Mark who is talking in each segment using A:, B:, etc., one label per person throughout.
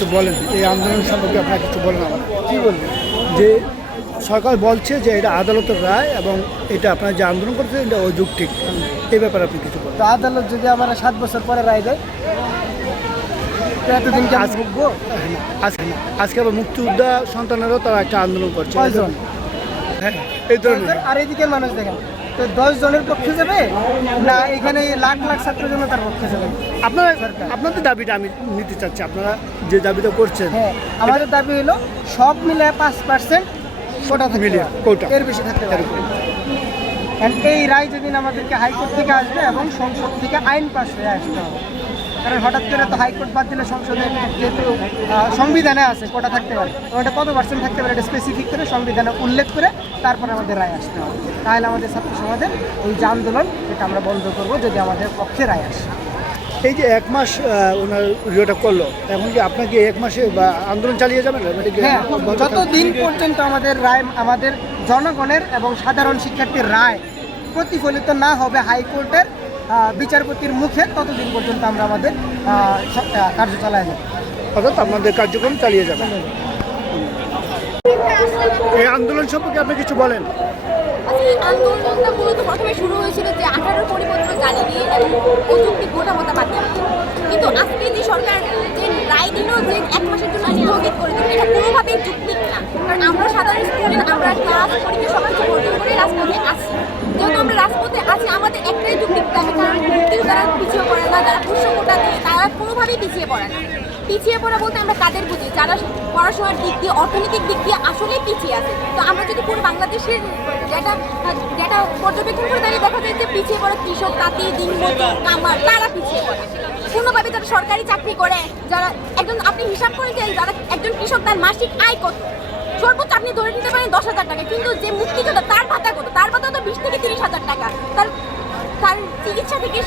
A: কিছু বলেন এই আন্দোলন সম্পর্কে আপনারা কিছু বলেন আমার
B: কি বলবেন
A: যে সরকার বলছে যে এটা আদালতের রায় এবং এটা আপনারা যে আন্দোলন করছে এটা অযৌক্তিক এই ব্যাপারে আপনি কিছু বলেন।
B: তো আদালত যদি আমরা সাত বছর পরে রায় দেয় এতদিন কি আজ ভুগবো?
A: আজকে আবার মুক্তিযোদ্ধা সন্তানেরও তারা একটা আন্দোলন করছে। হ্যাঁ এই ধরনের।
B: আর এদিকে মানুষ দেখেন। তো দশ জনের পক্ষে যাবে না এখানে লাখ লাখ ছাত্র জনতার পক্ষে যাবে
A: আপনারা। আপনাদের দাবিটা আমি নিতে চাচ্ছি আপনারা যে দাবিটা করছেন
B: হ্যাঁ আমাদের দাবি হলো সব মিলে পাঁচ পার্সেন্ট কোটা
A: মিলিয়ে। কোটা।
B: এর বেশি থাকতে পারে এই রায় যেদিন আমাদেরকে হাইকোর্ট থেকে আসবে এবং সংসদ থেকে আইন পাস হয়ে আসতে হবে কারণ হঠাৎ করে তো হাইকোর্ট বাদ দিলে সংসদে যেহেতু সংবিধানে আছে কোটা থাকতে পারে। তো ওটা কত পার্সেন্ট থাকতে পারে? এটা স্পেসিফিক করে সংবিধানে উল্লেখ করে তারপর আমাদের রায় আসতে হবে। তাহলে আমাদের ছাত্র সমাজের এই যে আন্দোলন এটা আমরা বন্ধ করব যদি আমাদের পক্ষে রায় আসে।
A: এই যে এক মাস ওনার ইয়েটা করল এখন কি আপনাকে এক মাসে বা আন্দোলন চালিয়ে যাবেন? এটা কি
B: হ্যাঁ যতদিন পর্যন্ত আমাদের রায় আমাদের জনগণের এবং সাধারণ শিক্ষার্থীর রায় প্রতিফলিত না হবে হাইকোর্টের বিচারপতির মুখে ততদিন পর্যন্ত আমরা আমাদের কার্য চালায় যাব
A: অর্থাৎ আপনাদের কার্যক্রম চালিয়ে যাবেন এই আন্দোলন সম্পর্কে আপনি কিছু বলেন।
C: আচ্ছা, এই আন্দোলনটা মূলত প্রথমে শুরু হয়েছিল যে পরিবর্তন এবং অযৌক্তিক ভোটা মতা বাদ কিন্তু আজকে যে সরকার যে রায় দিল যে এক মাসের জন্য স্থগিত করে দিল এটা কোনোভাবেই যুক্তিক না। কারণ আমরা সাধারণ স্টুডেন্ট আমরা ক্লাস পরীক্ষা সব বর্জন করে রাজপথে আছি। যেহেতু আমরা রাজপথে আছি, আমাদের একটাই যুক্তি দাবি কারণ কেউ যারা পিছিয়ে পড়ে না যারা পুষ্য কোটা দেয় তারা কোনোভাবেই পিছিয়ে পড়ে না। পিছিয়ে পড়া বলতে আমরা কাদের বুঝি? যারা পড়াশোনার দিক দিয়ে, অর্থনৈতিক দিক দিয়ে আসলেই পিছিয়ে আছে। তো আমরা যদি পুরো বাংলাদেশের ডেটা ডেটা পর্যবেক্ষণ করে তাহলে দেখা যায় যে পিছিয়ে পড়া কৃষক তাঁতি দিনমজুর, কামার, তারা পিছিয়ে পড়ে। কোনোভাবে যারা সরকারি চাকরি করে, যারা একজন, আপনি হিসাব করেন যে যারা একজন কৃষক, তার মাসিক আয় কত? সর্বোচ্চ আপনি ধরে নিতে পারেন দশ হাজার টাকা। কিন্তু যে মুক্তিযোদ্ধা, তার ভাতা কত? তার ভাতা তো বিশ থেকে তিরিশ হাজার টাকা। তার তার চিকিৎসা থেকে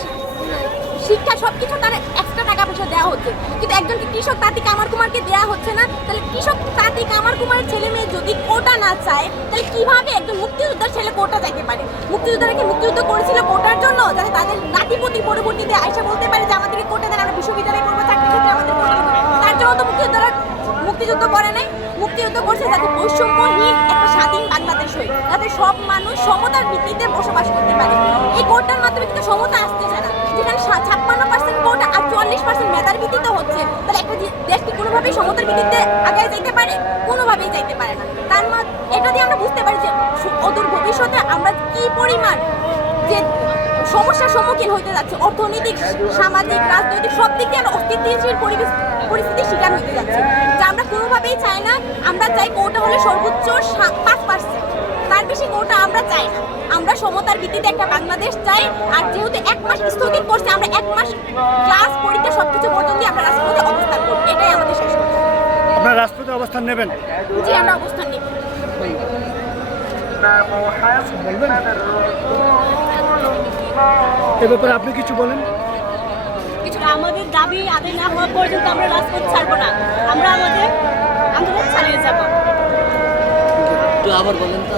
C: শিক্ষা সব কিছু তার এক্সট্রা টাকা পয়সা দেওয়া হচ্ছে। কিন্তু একজনকে কৃষক তাঁতি কামার কুমারকে দেওয়া হচ্ছে না। তাহলে কৃষক তাঁতি কামার কুমারের ছেলে মেয়ে যদি কোটা না চায়, তাহলে কীভাবে একজন মুক্তিযোদ্ধার ছেলে কোটা চাইতে পারে? মুক্তিযোদ্ধারা কি মুক্তিযুদ্ধ করেছিল কোটার জন্য? যাতে তাদের নাতিপতি পরবর্তীতে আয়সা বলতে পারে মুক্তিযুদ্ধ করে নাই। মুক্তিযুদ্ধ করছে যাতে বৈষম্যহীন একটা স্বাধীন বাংলাদেশ হয়। যাতে সব মানুষ সমতার ভিত্তিতে বসবাস করতে পারে। এই কোর্টার মাধ্যমে কিন্তু সমতা আসতে চায় না। যেখানে ছাপ্পান্ন পার্সেন্ট কোর্ট আর চুয়াল্লিশ পার্সেন্ট মেধার ভিত্তিতে হচ্ছে, তাহলে একটা দেশ কি কোনোভাবেই সমতার ভিত্তিতে আগায় যাইতে পারে? কোনোভাবেই যাইতে পারে না। তার এটা দিয়ে আমরা বুঝতে পারি যে অদূর ভবিষ্যতে আমরা কি পরিমাণ যে সমস্যার সম্মুখীন হইতে যাচ্ছে। অর্থনৈতিক সামাজিক রাজনৈতিক সব দিক দিয়ে আমরা অস্তিত্বশীল পরিবেশ পরিস্থিতির শিকার হইতে যাচ্ছে। যা আমরা কোনোভাবেই চাই না আমরা চাই কোটা হলে সর্বোচ্চ পাঁচ পার্সেন্ট তার বেশি কোটা আমরা চাই না। আমরা সমতার ভিত্তিতে একটা বাংলাদেশ চাই আর যেহেতু এক মাস স্থগিত করছে আমরা এক মাস ক্লাস পরীক্ষা সবকিছু পর্যন্ত আমরা রাষ্ট্রপতি অবস্থান করব। এটাই আমাদের শেষ কথা।
A: আপনার রাজপথে অবস্থান নেবেন?
C: জি আমরা অবস্থান নিব।
A: বলবেন এ ব্যাপারে আপনি কিছু বলেন?
D: কিছু আমাদের দাবি আদায় না হওয়া পর্যন্ত আমরা রাজপথ ছাড়বো না। আমরা আমাদের আন্দোলন চালিয়ে যাব।
E: তো আবার বলেন তো।